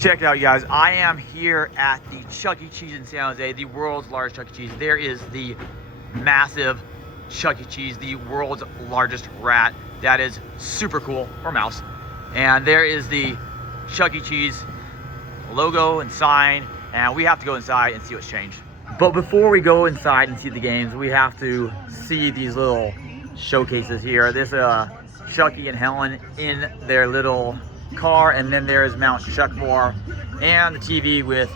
Check it out, you guys. I am here at the Chuck E. Cheese in San Jose, the world's largest Chuck E. Cheese. There is the massive Chuck E. Cheese, the world's largest rat. That is super cool, or mouse. And there is the Chuck E. Cheese logo and sign, and we have to go inside and see what's changed. But before we go inside and see the games, we have to see these little showcases here. There's Chucky and Helen in their little car, and then there's Mount Chuckmore and the TV with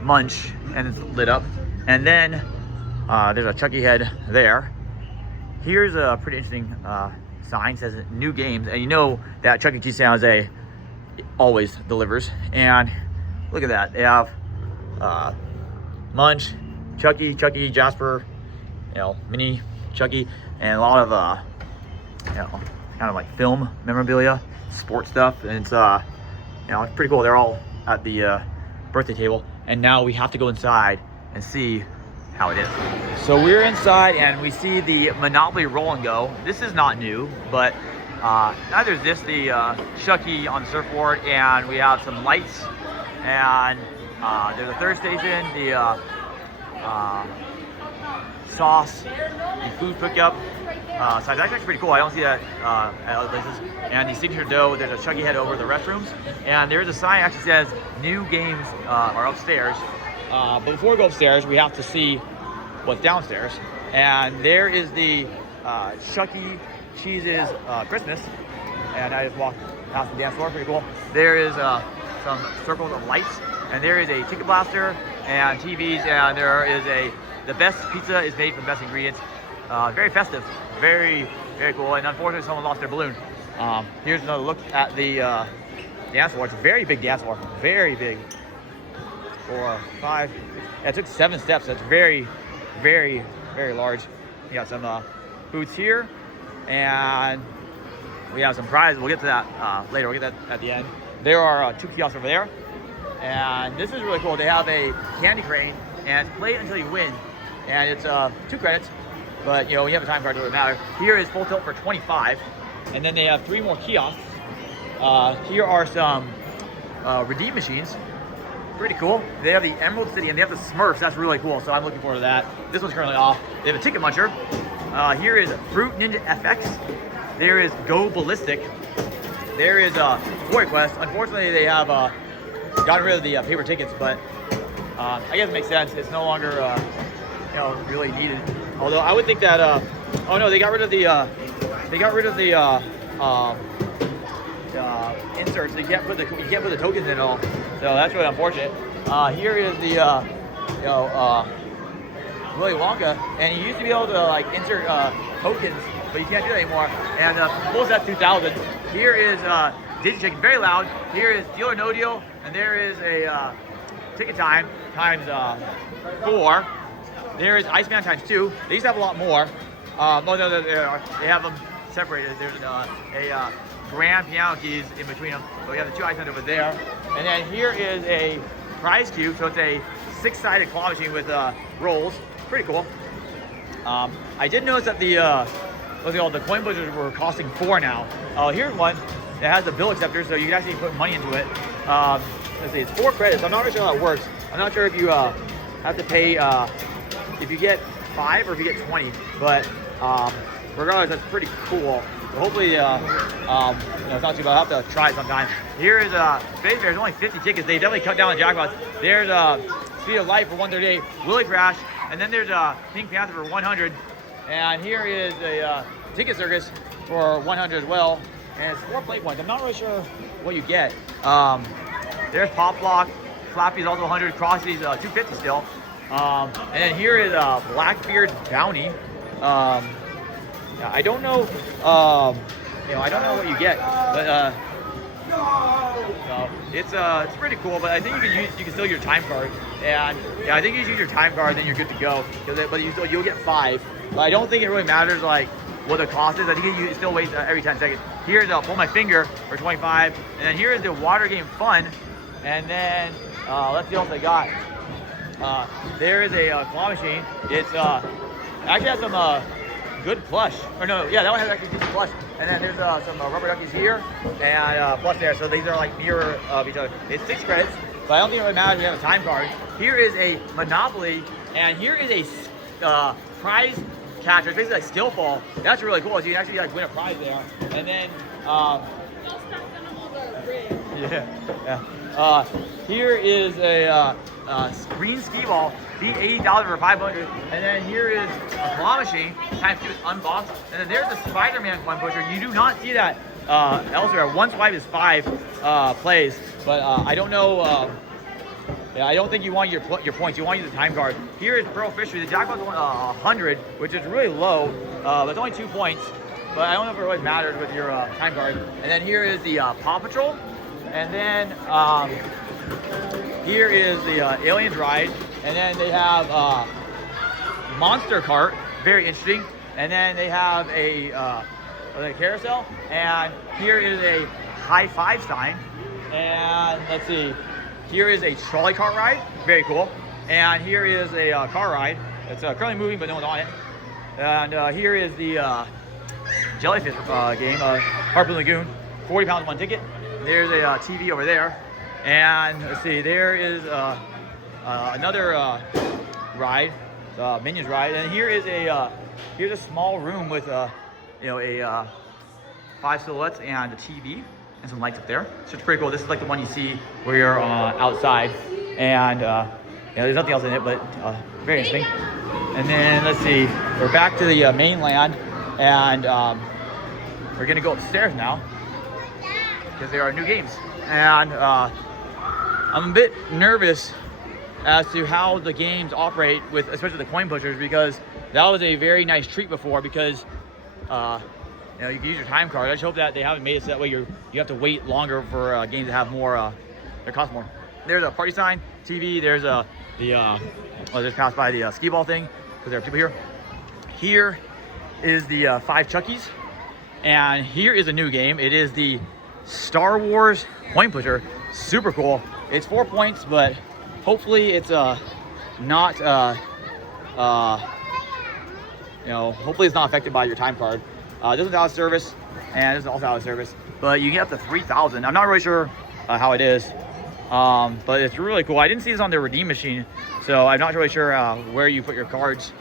Munch, and it's lit up. And then there's a Chucky head there. Here's a pretty interesting sign, says new games, and you know that Chuck E. Cheese San Jose always delivers. And look at that, they have Munch, Chucky, Jasper, Mini Chucky, and a lot of kind of like film memorabilia, sports stuff, and it's it's pretty cool. They're all at the birthday table, and now we have to go inside and see how it is. So we're inside and we see the Monopoly Roll and Go. This is not new, but neither is this. The Chucky on the surfboard, and we have some lights, and there's a third station, the sauce and food pickup. So that's actually pretty cool. I don't see that at other places. And the signature dough, there's a Chucky head over the restrooms. And there's a sign that actually says new games are upstairs. But before we go upstairs, we have to see what's downstairs. And there is the Chuck E. Cheese's Christmas. And I just walked past the dance floor, pretty cool. There is some circles of lights. And there is a ticket blaster and TVs. And there is the best pizza is made from the best ingredients. Very festive, very cool. And unfortunately, someone lost their balloon. Here's another look at the dance floor. It's a very big dance floor, very big. 4, 5, yeah, it took 7 steps. That's very large. We got some booths here, and we have some prizes. We'll get to that later. We'll get that at the end. There are 2 kiosks over there, and this is really cool. They have a candy crane, and it's play until you win, and it's 2 credits. But when you have a time card, it doesn't matter. Here is Full Tilt for 25, and then they have 3 more kiosks. Here are some redeem machines. Pretty cool. They have the Emerald City and they have the Smurfs. That's really cool. So I'm looking forward to that. This one's currently off. They have a Ticket Muncher. Here is Fruit Ninja FX. There is Go Ballistic. There is Toy Quest. Unfortunately, they have gotten rid of the paper tickets, but I guess it makes sense. It's no longer really needed. Although I would think that oh no, they got rid of the inserts. You can't put the tokens in at all. So that's really unfortunate. Here is the Willy Wonka, and you used to be able to like insert tokens, but you can't do that anymore. And Full Set 2000. Here is Disney Chicken, very loud. Here is Deal or No Deal, and there is a Ticket Time times 4. There is Iceman times 2. They used to have a lot more. No, they have them separated. There's a grand piano keys in between them. So we have the 2 Icemen over there. And then here is a prize cube. So it's a 6-sided claw machine with rolls. Pretty cool. I did notice that the coin blizzards were costing 4 now. Here's one that has the bill acceptor, so you can actually put money into it. Let's see, it's 4 credits. I'm not really sure how that works. I'm not sure if you have to pay if you get 5 or if you get 20, but regardless, that's pretty cool. So hopefully, it's not too bad. I'll have to try it sometime. Here is Space Bear. There's only 50 tickets. They definitely cut down the jackpots. There's Speed of Light for 138, Willy Crash, and then there's Pink Panther for 100. And here is a Ticket Circus for 100 as well. And it's 4 play points. I'm not really sure what you get. There's Pop Block. Flappy's also 100. Crossy's 250 still. And then here is Blackbeard's Bounty. I don't know. I don't know what you get, but it's pretty cool. But I think you can still use your time card, and I think you use your time card, then you're good to go. But you'll get 5. But I don't think it really matters like what the cost is. I think you still wait every 10 seconds. Here's Pull My Finger for 25, and then here is the Water Game Fun, and then let's see what they got. There is a claw machine. It's actually has some good plush. Or no, yeah, that one has actually decent plush. and then there's some rubber duckies here, and plus there. So these are like mirror of each other. It's 6 credits, but I don't think it really matters if you have a time card. Here is a Monopoly, and here is a prize catcher. It's basically like skill ball. That's really cool. So you can actually like win a prize there. And then here is a green skee ball. Beat 80,000 for 500. And then here is a claw machine. Times 2 is unboxed. And then there's a Spider-Man coin pusher. You do not see that elsewhere. One swipe is 5 plays, but I don't know. Yeah, I don't think you want your points. You want to use the time card. Here is Pearl Fishery. The jackpot's 100, which is really low. But it's only 2 points. But I don't know if it really matters with your time card. And then here is the Paw Patrol. And then here is the Aliens ride. And then they have Monster Cart. Very interesting. And then they have a carousel. And here is a high five sign. And let's see. Here is a trolley car ride, very cool. And here is a car ride. It's currently moving, but no one's on it. And here is the jellyfish game, Harpoon Lagoon. 40 pounds, 1 ticket. There's a TV over there. And let's see, there is another ride, Minions ride. And here is here's a small room with a 5 silhouettes and a TV. And some lights up there. So it's pretty cool. This is like the one you see where you're outside. And there's nothing else in it, but very interesting. And then let's see, we're back to the mainland, and we're gonna go upstairs now because there are new games. And I'm a bit nervous as to how the games operate with, especially the coin pushers, because that was a very nice treat before, because you can use your time card. I just hope that they haven't made it so that way you have to wait longer for games that have more, that cost more. There's a party sign, TV. There's just passed by the skee ball thing because there are people here. Here is the 5 Chuckies, and here is a new game. It is the Star Wars coin pusher. Super cool. It's 4 points, but hopefully it's not hopefully it's not affected by your time card. This is out of service, and this is also out of service. But you get up to 3,000. I'm not really sure how it is, but it's really cool. I didn't see this on the redeem machine, so I'm not really sure where you put your cards.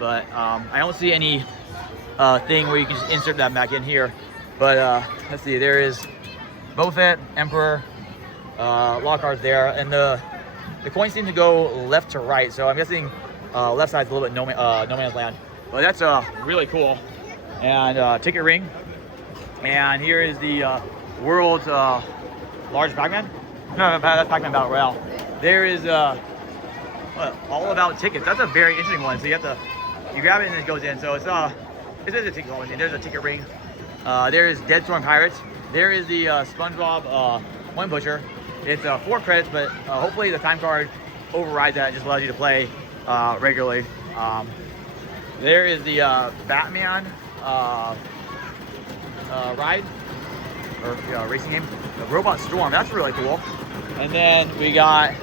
But I don't see any thing where you can just insert that back in here. But let's see, there is Boba Fett, Emperor, a lot of cards there, and the coins seem to go left to right. So I'm guessing left side's a little bit no man's land. But that's really cool. And ticket ring. And here is the world's largest Pac-Man. No, that's Pac-Man Battle Royale. There is all about tickets. That's a very interesting one. So you grab it and it goes in. So it's a ticket machine. There's a ticket ring. There is Dead Storm Pirates. There is the SpongeBob coin pusher. It's 4 credits, but hopefully the time card overrides that and just allows you to play regularly. There is the Batman ride or racing game, the Robot Storm. That's really cool. And then we got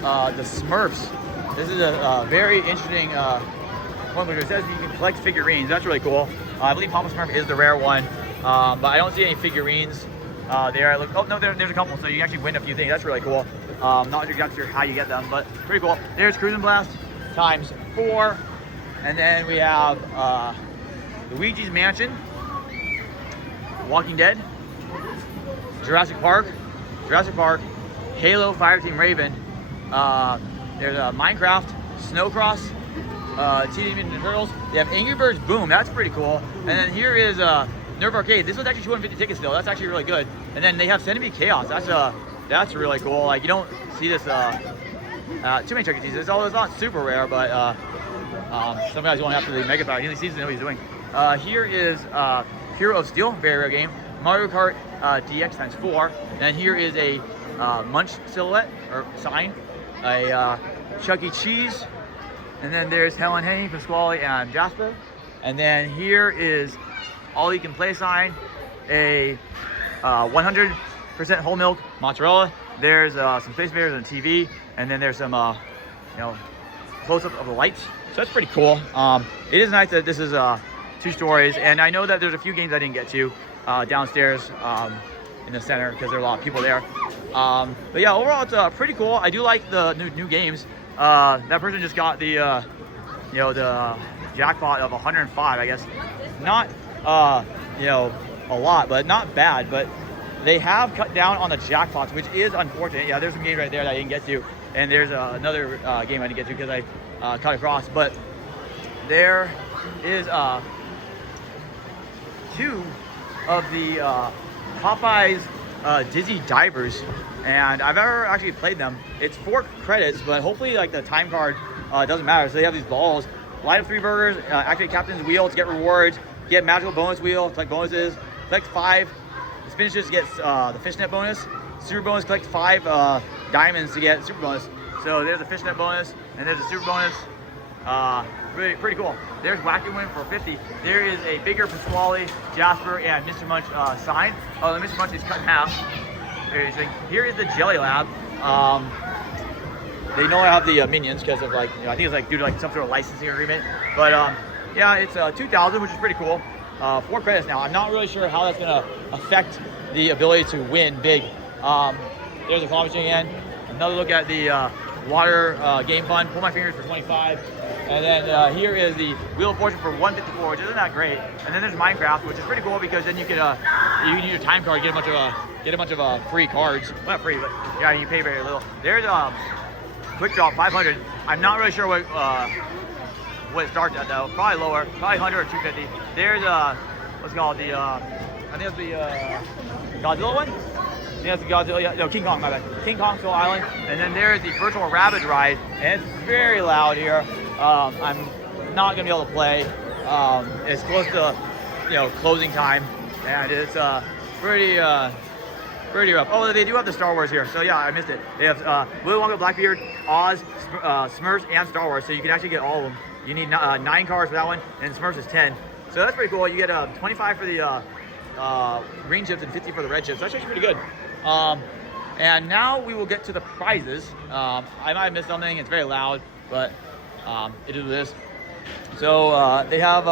the Smurfs. This is a very interesting one because it says you can collect figurines. That's really cool. I believe Papa Smurf is the rare one, but I don't see any figurines there. Oh no, there's a couple, so you actually win a few things. That's really cool. Not exactly sure how you get them, but pretty cool. There's Cruis'n Blast times 4, and then we have Luigi's Mansion, Walking Dead, Jurassic Park, Halo Fireteam Raven. There's Minecraft, Snowcross, Teenage Mutant Ninja Turtles. They have Angry Birds Boom. That's pretty cool. And then here is Nerf Arcade. This was actually 250 tickets still. That's actually really good. And then they have Centipede Chaos. That's really cool. Like you don't see this too many Chuck E. Cheese's. Although it's not super rare, but some guys going after the Mega Power. He only sees to know what he's doing. Here is Hero of Steel, very rare game. Mario Kart DX times 4. And here is a Munch silhouette or sign, a Chuck E. Cheese, and then there's Helen, Henny, Pasquale, and Jasper. And then here is All You Can Play sign, a 100% whole milk mozzarella. There's some Space Invaders on TV, and then there's some close up of the lights. So that's pretty cool. It is nice that this is 2 2 stories. And I know that there's a few games I didn't get to downstairs in the center because there are a lot of people there. But yeah, overall it's pretty cool. I do like the new games. That person just got the you know, the jackpot of 105, I guess. Not you know, a lot, but not bad. But they have cut down on the jackpots, which is unfortunate. Yeah, there's some games right there that I didn't get to, and there's another game I didn't get to because I cut across. But there is 2 of the Popeyes Dizzy Divers, and I've never actually played them. It's 4 credits, but hopefully like the time card doesn't matter. So they have these balls. Light up 3 burgers, activate Captain's Wheel to get rewards, get magical bonus wheel, collect bonuses, collect 5 finishes to get the fishnet bonus, super bonus, collect 5 diamonds to get super bonus. So there's a fishnet bonus, and there's a super bonus. Pretty cool. There's Wacky Win for 50. There is a bigger Pasquale, Jasper, and Mr. Munch sign. Oh, the Mr. Munch is cut in half. Very interesting. Here is the Jelly Lab. They know I have the minions because of like, you know, I think it's like due to like some sort of licensing agreement. But yeah, it's 2,000, which is pretty cool. 4 credits now. I'm not really sure how that's gonna affect the ability to win big. There's a claw machine again. Another look at the water game fund. Pull my fingers for 25. And then here is the Wheel of Fortune for 154, which isn't that great. And then there's Minecraft, which is pretty cool because then you can use your time card, get a bunch of free cards. Well, not free, but yeah, you pay very little. There's Quick Draw 500. I'm not really sure what it starts at though. Probably lower, probably 100 or 250. There's what's it called, the I think it's the Godzilla one. Yeah, that's the Godzilla. Yeah, no, King Kong. My bad. King Kong Skull Island. And then there's the Virtual Rabbit Ride, and it's very loud here. I'm not gonna be able to play. It's close to, you know, closing time, and it's pretty rough. Oh, they do have the Star Wars here, so yeah, I missed it. They have Willy Wonka, Blackbeard, Oz, Smurfs, and Star Wars, so you can actually get all of them. You need 9 cards for that one, and Smurfs is 10. So that's pretty cool. You get 25 for the green chips and 50 for the red chips. That's actually pretty good. And now we will get to the prizes. I might have missed something. It's very loud, but it is this. So they have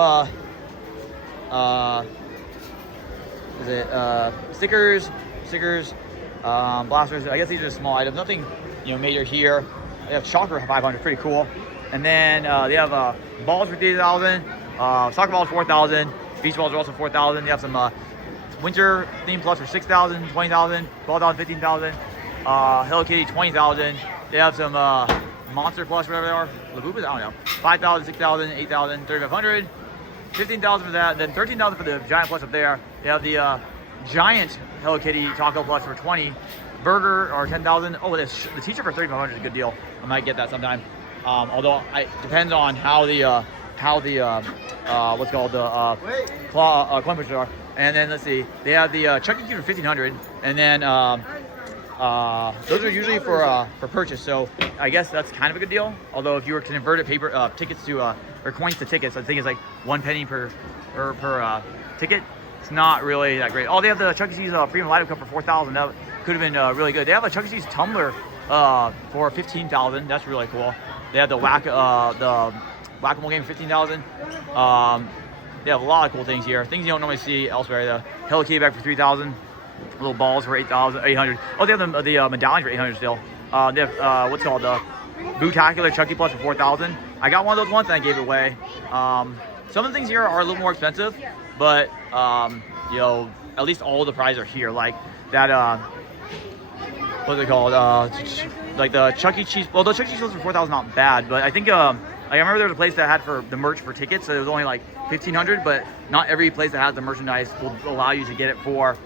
stickers, blasters. I guess these are small items. Nothing, you know, major here. They have Shocker 500, pretty cool. And then they have balls for 3,000, soccer balls 4,000, beach balls are also 4,000. They have some winter theme plus for 6,000, 20,000, ball dolls 15,000, Hello Kitty 20,000. They have some monster plus whatever they are, Labubu's, I don't know, 5,000, 6,000, 8,000, 3,500, 15,000 for that, then 13,000 for the giant plus up there. They have the giant Hello Kitty taco plus for 20, burger or 10,000. Oh, the t-shirt for 3,500 is a good deal. I might get that sometime. Although it depends on how the what's called the coin pushers are. And then let's see, they have the Chuck E. Cheese for 1,500, and then those are usually for purchase. So I guess that's kind of a good deal. Although if you were to convert it tickets to or coins to tickets, I think it's like 1 penny per ticket. It's not really that great. Oh, they have the Chuck E. Cheese Premium Light Up Cup for 4,000. That could have been really good. They have a Chuck E. Cheese tumbler for 15,000. That's really cool. They have the Whack-A-Mole game for 15,000. They have a lot of cool things here. Things you don't normally see elsewhere. The Hello Kitty bag for 3,000. Little balls for 8,800. Oh, they have the medallion for 800 still. They have what's called the Bootacular Chucky Plus for 4,000. I got one of those once and I gave it away. Some of the things here are a little more expensive, but you know, at least all the prizes are here. Like that what's it called? Like the Chuck E. Cheese. Well, the Chuck E. Cheese for 4,000 not bad, but I think I remember there was a place that had for the merch for tickets, so it was only like 1,500. But not every place that has the merchandise will allow you to get it for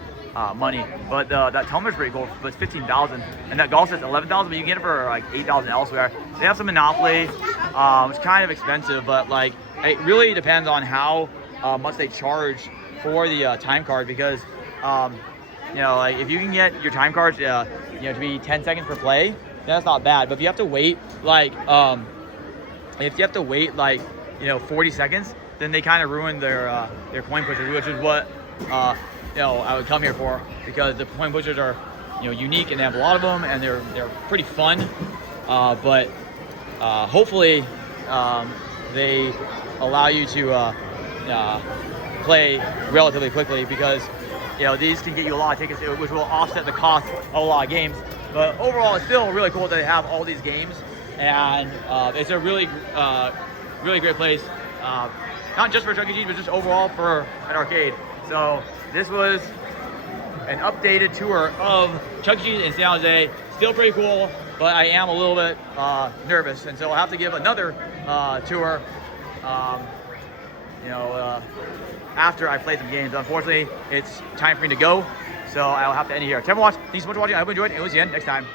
money. But that tumbler's pretty cool, but it's 15,000, and that golf set's 11,000, but you can get it for like 8,000 elsewhere. They have some Monopoly. It's kind of expensive, but like it really depends on how much they charge for the time card, because you know, like if you can get your time cards you know, to be 10 seconds per play, that's not bad. But if you have to wait like you know, 40 seconds, then they kind of ruin their coin pushers, which is what you know, I would come here for, because the coin pushers are, you know, unique and they have a lot of them and they're pretty fun. But hopefully they allow you to play relatively quickly, because these can get you a lot of tickets, which will offset the cost of a lot of games. But overall, it's still really cool that they have all these games, and it's a really great place, not just for Chuck E. Cheese, but just overall for an arcade. So this was an updated tour of Chuck E. Cheese in San Jose. Still pretty cool, but I am a little bit nervous, and so I'll have to give another tour after I play some games. Unfortunately, it's time for me to go, so I'll have to end it here. Thanks for watching. I hope you enjoyed, and we'll see you next time.